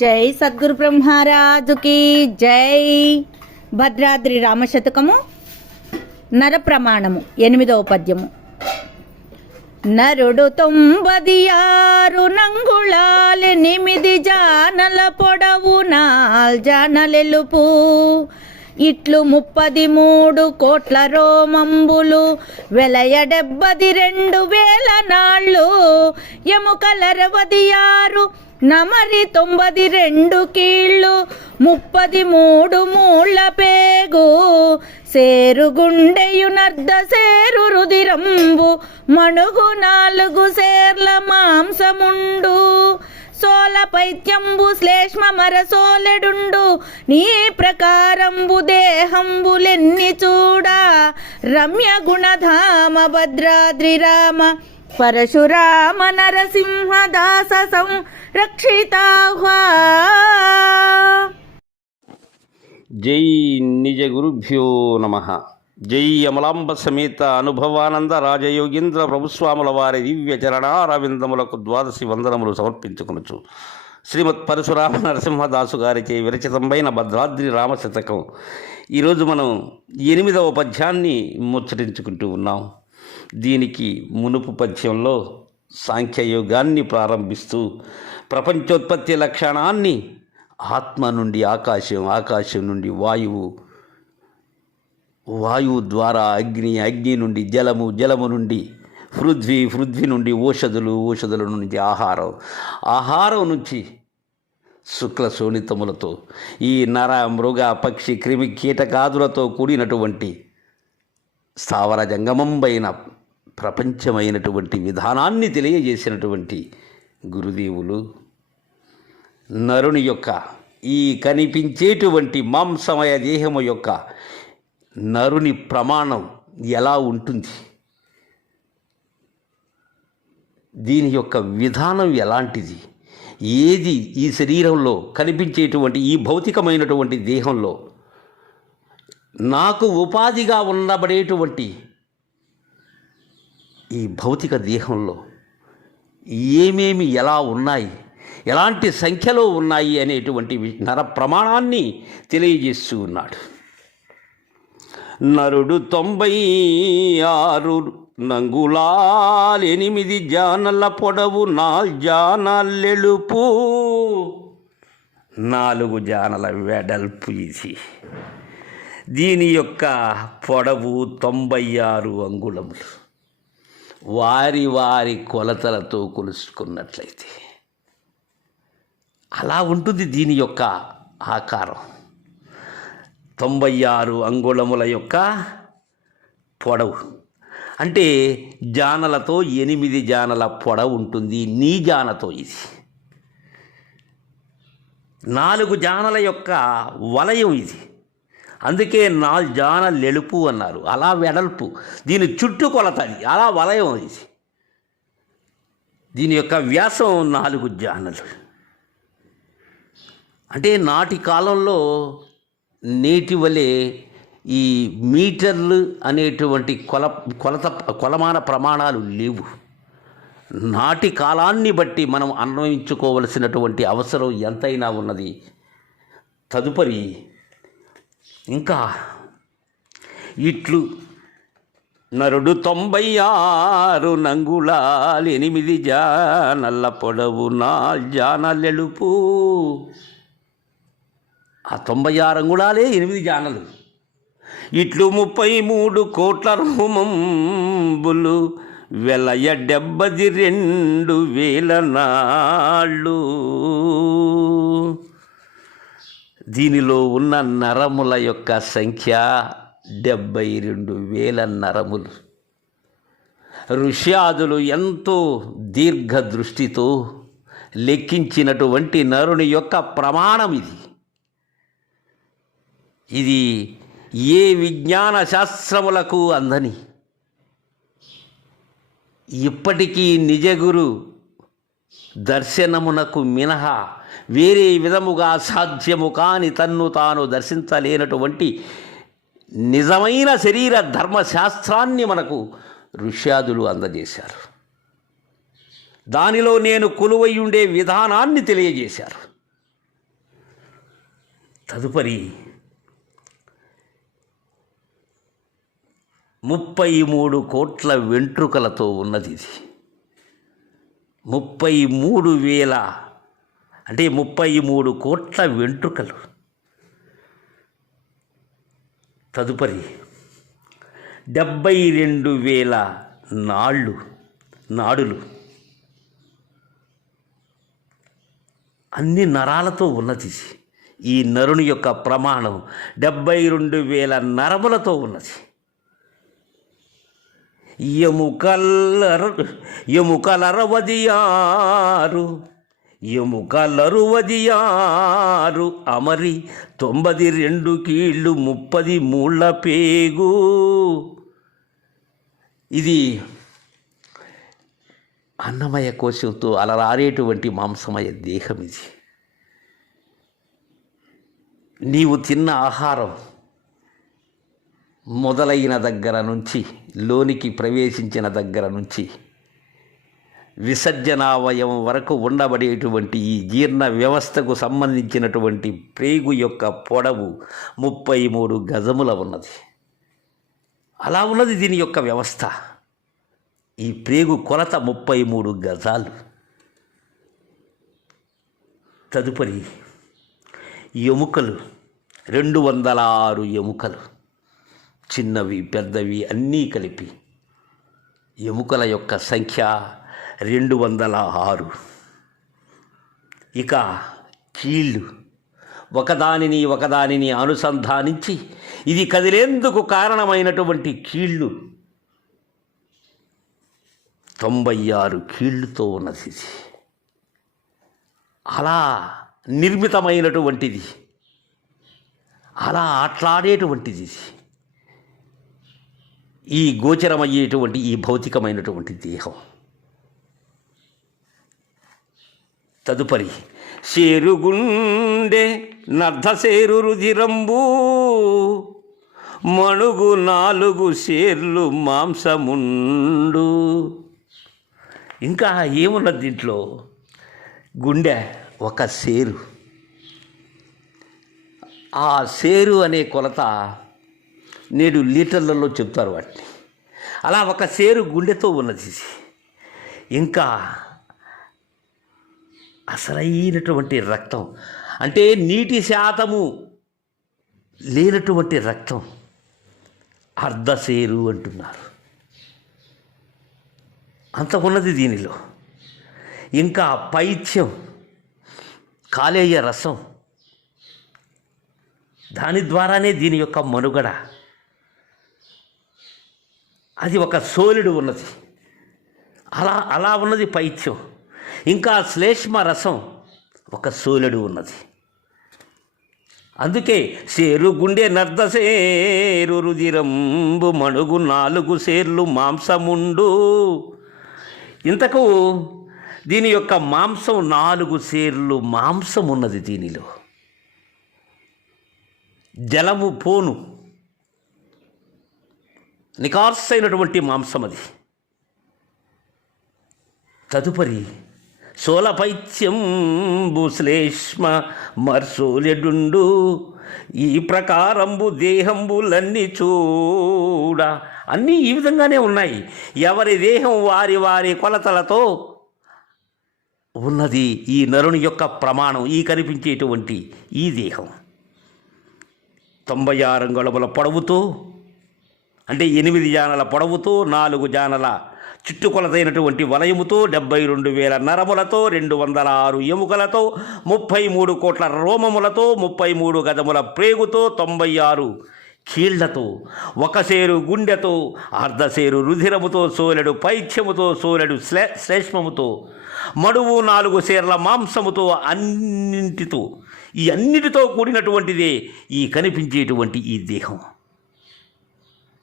జై సద్గురు బ్రహ్మరాజుకి జై. భద్రాద్రి రామశతకము నరప్రమాణము ఎనిమిదవ పద్యము. నరుడు తొంబది ఆరు నంగుళాలెనిమిది జానల పొడవు నాల్ జానలెలుపు. ఇట్లు ముప్పది మూడు కోట్ల రోమంబులు వెలయ డెబ్బది రెండు వేల నాళ్ళు ఎముకలరవది ఆరు నమరి తొంభది రెండు కీళ్ళు ముప్పది మూడు మూళ్ళ పేగు సేరుగుండెయునర్ధ సేరు రుదిరంబు మణుగు నాలుగు సేర్ల మాంసముండు. సోల పైత్యంబు శ్లేష్మ మరసోలెడుండు. నీ ప్రకారంబు దేహంబులెన్ని చూడ. రమ్య గుణధామ భద్రాద్రి రామ. పరశురామ నరసింహ దాస సంరక్షితాహ్వా. జై నిజ గురుభ్యో నమ. జై అమలాంబ సమేత అనుభవానంద రాజయోగీంద్ర ప్రభుస్వాముల వారి దివ్య చరణారవిందములకు ద్వాదశి వందనములు సమర్పించుకునుచు. శ్రీమద్ పరశురామ నరసింహదాసు గారిచే విరచితమైన భద్రాద్రి రామశతకం. ఈరోజు మనం ఎనిమిదవ పద్యాన్ని ముచ్చరించుకుంటూ ఉన్నాం. దీనికి మునుపు పద్యంలో సాంఖ్యయోగాన్ని ప్రారంభిస్తూ ప్రపంచోత్పత్తి లక్షణాన్ని ఆత్మ నుండి ఆకాశం ఆకాశం నుండి వాయువు వాయువు ద్వారా అగ్ని అగ్ని నుండి జలము జలము నుండి పృథ్వీ పృథ్వీ నుండి ఔషధులు ఔషధుల నుంచి ఆహారం. ఆహారం నుంచి శుక్ల శోణితములతో ఈ నర మృగ పక్షి క్రిమి కీటకాదులతో కూడినటువంటి స్థావర జంగమంబైన ప్రపంచమైనటువంటి విధానాన్ని తెలియజేసినటువంటి గురుదేవులు నరుని యొక్క ఈ కనిపించేటువంటి మాంసమయ దేహము యొక్క నరుని ప్రమాణం ఎలా ఉంటుంది? దీని యొక్క విధానం ఎలాంటిది? ఏది ఈ శరీరంలో కనిపించేటువంటి ఈ భౌతికమైనటువంటి దేహంలో? నాకు ఉపాధిగా ఉండబడేటువంటి ఈ భౌతిక దేహంలో ఏమేమి ఎలా ఉన్నాయి? ఎలాంటి సంఖ్యలో ఉన్నాయి అనేటువంటి నర ప్రమాణాన్ని తెలియజేస్తూ ఉన్నాడు. నరుడు తొంభై ఆరు నంగులాలెనిమిది జానల పొడవు నాలుగు జానలెలుపు. నాలుగు జానల వెడల్పు ఇది. దీని యొక్క పొడవు తొంభై ఆరు అంగుళములు. వారి వారి కొలతలతో కొలుసుకున్నట్లయితే. అలా ఉంటుంది దీని యొక్క ఆకారం. తొంభై ఆరు అంగుళముల యొక్క పొడవు. అంటే జానలతో ఎనిమిది జానల పొడవు ఉంటుంది. నీ జానతో ఇది. నాలుగు జానల యొక్క వలయం ఇది. అందుకే నాలుగు జానలు ఎలుపు అన్నారు. అలా వెడల్పు. దీని చుట్టూ అది. అలా వలయం ఇది దీని యొక్క వ్యాసం నాలుగు జానలు. అంటే నాటి కాలంలో నేటి వలె ఈ మీటర్లు అనేటువంటి కొల కొలత కొలమాన ప్రమాణాలు లేవు. నాటి కాలాన్ని బట్టి మనం అన్వయించుకోవలసినటువంటి అవసరం ఎంతైనా ఉన్నది. తదుపరి ఇంకా ఇట్లు నరుడు తొంభై ఆరు నంగుళాలు ఎనిమిది జానల్ల పొడవు నా జానలెలుపు ఆ తొంభై ఆరు అంగుళాలే ఎనిమిది జానలు. ఇట్లు ముప్పై మూడు కోట్ల రోమంబులు వెలయ డెబ్బది రెండు వేల నాళ్ళు. దీనిలో ఉన్న నరముల యొక్క సంఖ్య డెబ్బై రెండు వేల నరములు. ఋష్యాదులు ఎంతో దీర్ఘ దృష్టితో లెక్కించినటువంటి నరుని యొక్క ప్రమాణం ఇది. ఇది ఏ విజ్ఞాన శాస్త్రములకు అందని. ఇప్పటికీ నిజగురు దర్శనమునకు మినహా వేరే విధముగా సాధ్యము కాని తన్ను తాను దర్శించలేనటువంటి నిజమైన శరీర ధర్మశాస్త్రాన్ని మనకు ఋష్యాదులు అందజేశారు. దానిలో నేను కొలువై ఉండే విధానాన్ని తెలియజేశారు. తదుపరి ముప్పై మూడు కోట్ల వెంట్రుకలతో ఉన్నది ఇది. ముప్పై మూడు వేల అంటే ముప్పై మూడు కోట్ల వెంట్రుకలు. తదుపరి డెబ్బై రెండు వేల నాళ్ళు నాడులు. అన్ని నరాలతో ఉన్నది ఈ నరుని యొక్క ప్రమాణం. డెబ్బై రెండు వేల నరములతో ఉన్నది. ఎముకల్లరు ఎముకలరవదియారు ఎముకలరువదియారు అమరి తొంభది రెండు కీళ్ళు ముప్పది మూళ్ళ పేగు. ఇది అన్నమయ కోశంతో అలరారేటువంటి మాంసమయ దేహం ఇది. నీవు తిన్న ఆహారం మొదలైన దగ్గర నుంచి లోనికి ప్రవేశించిన దగ్గర నుంచి విసర్జనావయం వరకు ఉండబడేటువంటి ఈ జీర్ణ వ్యవస్థకు సంబంధించినటువంటి ప్రేగు యొక్క పొడవు ముప్పై మూడు గజముల ఉన్నది. అలా ఉన్నది దీని యొక్క వ్యవస్థ. ఈ ప్రేగు కొలత ముప్పై మూడు గజాలు. తదుపరి ఎముకలు రెండు వందల ఆరు ఎముకలు. చిన్నవి పెద్దవి అన్నీ కలిపి ఎముకల యొక్క సంఖ్య రెండు వందల ఆరు. ఇక కీళ్ళు. ఒకదానిని ఒకదానిని అనుసంధానించి ఇది కదిలేందుకు కారణమైనటువంటి కీళ్ళు. తొంభై ఆరు కీళ్ళుతో ఉన్నది ఇది అలా నిర్మితమైనటువంటిది. అలా ఆట్లాడేటువంటిది. ఇది ఈ గోచరమయ్యేటువంటి ఈ భౌతికమైనటువంటి దేహం. తదుపరి సేరుగుండె నర్ధసేరు రుధిరంబు మణుగు నాలుగు సేర్లు మాంసముండు. ఇంకా ఏమున్నది దీంట్లో? గుండె ఒక సేరు ఆ సేరు అనే కొలత నేడు లీటర్లలో చెప్తారు వాటిని. అలా ఒక సేరు గుండెతో ఉన్నది ఇంకా అసలైనటువంటి రక్తం. అంటే నీటి శాతము లేనటువంటి రక్తం. అర్ధసేరు అంటున్నారు. అంత ఉన్నది దీనిలో. ఇంకా పైత్యం కాలేయ రసం. దాని ద్వారానే దీని యొక్క మనుగడ. అది ఒక సోలిడు ఉన్నది. అలా అలా ఉన్నది పైత్యం. ఇంకా శ్లేష్మ రసం ఒక సోలెడు ఉన్నది. అందుకే సేరు గుండె నర్దసేరు రుదిరంబు మణుగు నాలుగు సేర్లు మాంసముండు. ఇంతకు దీని యొక్క మాంసం నాలుగు సేర్లు మాంసం ఉన్నది దీనిలో. జలము పోను. నికార్సైనటువంటి మాంసం అది. తదుపరి శూలపైత్యం శ్లేష్మ మర్సోలెడుండు ఈ ప్రకారంబు దేహంబులన్నీ చూడ. అన్నీ ఈ విధంగానే ఉన్నాయి. ఎవరి దేహం వారి వారి కొలతలతో ఉన్నది ఈ నరుని యొక్క ప్రమాణం ఈ కనిపించేటువంటి ఈ దేహం. తొంభై ఆరు అంగుళముల పొడవుతో అంటే ఎనిమిది జానల పొడవుతో నాలుగు జానల చుట్టుకొలతైనటువంటి వలయముతో డెబ్బై రెండు వేల నరములతో రెండు వందల ఆరు ఎముకలతో ముప్పై మూడు కోట్ల రోమములతో ముప్పై మూడు గదముల ప్రేగుతో తొంభై ఆరు కీళ్ళతో ఒక సేరు గుండెతో అర్ధసేరు రుధిరముతో సోలెడు పైత్యముతో సోలెడు శ్లే శ్లేష్మముతో మడువు నాలుగు సేర్ల మాంసముతో అన్నింటితో ఈ అన్నిటితో కూడినటువంటిదే ఈ కనిపించేటువంటి ఈ దేహం.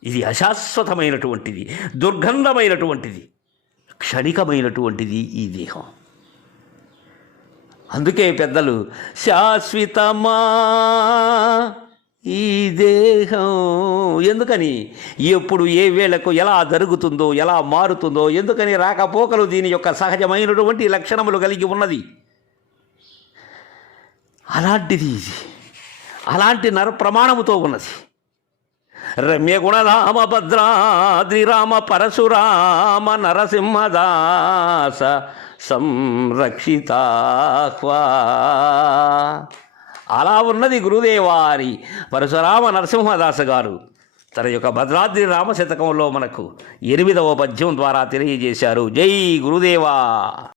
ఇది అశాశ్వతమైనటువంటిది దుర్గంధమైనటువంటిది క్షణికమైనటువంటిది ఈ దేహం. అందుకే పెద్దలు శాశ్వతమా ఈ దేహం? ఎందుకని? ఎప్పుడు ఏ వేళకు ఎలా జరుగుతుందో ఎలా మారుతుందో ఎందుకని రాకపోకలు దీని యొక్క సహజమైనటువంటి లక్షణములు కలిగి ఉన్నది? అలాంటిది ఇది. అలాంటి నర ప్రమాణముతో ఉన్నది. రమ్య గుణరామ భద్రాద్రి రామ పరశురామ నరసింహదాస సంరక్షితాహ్వా. అలా ఉన్నది గురుదేవారి పరశురామ నరసింహదాస గారు. తన యొక్క భద్రాద్రి రామ శతకంలో మనకు ఎనిమిదవ పద్యం ద్వారా తెలియజేశారు. జై గురుదేవా.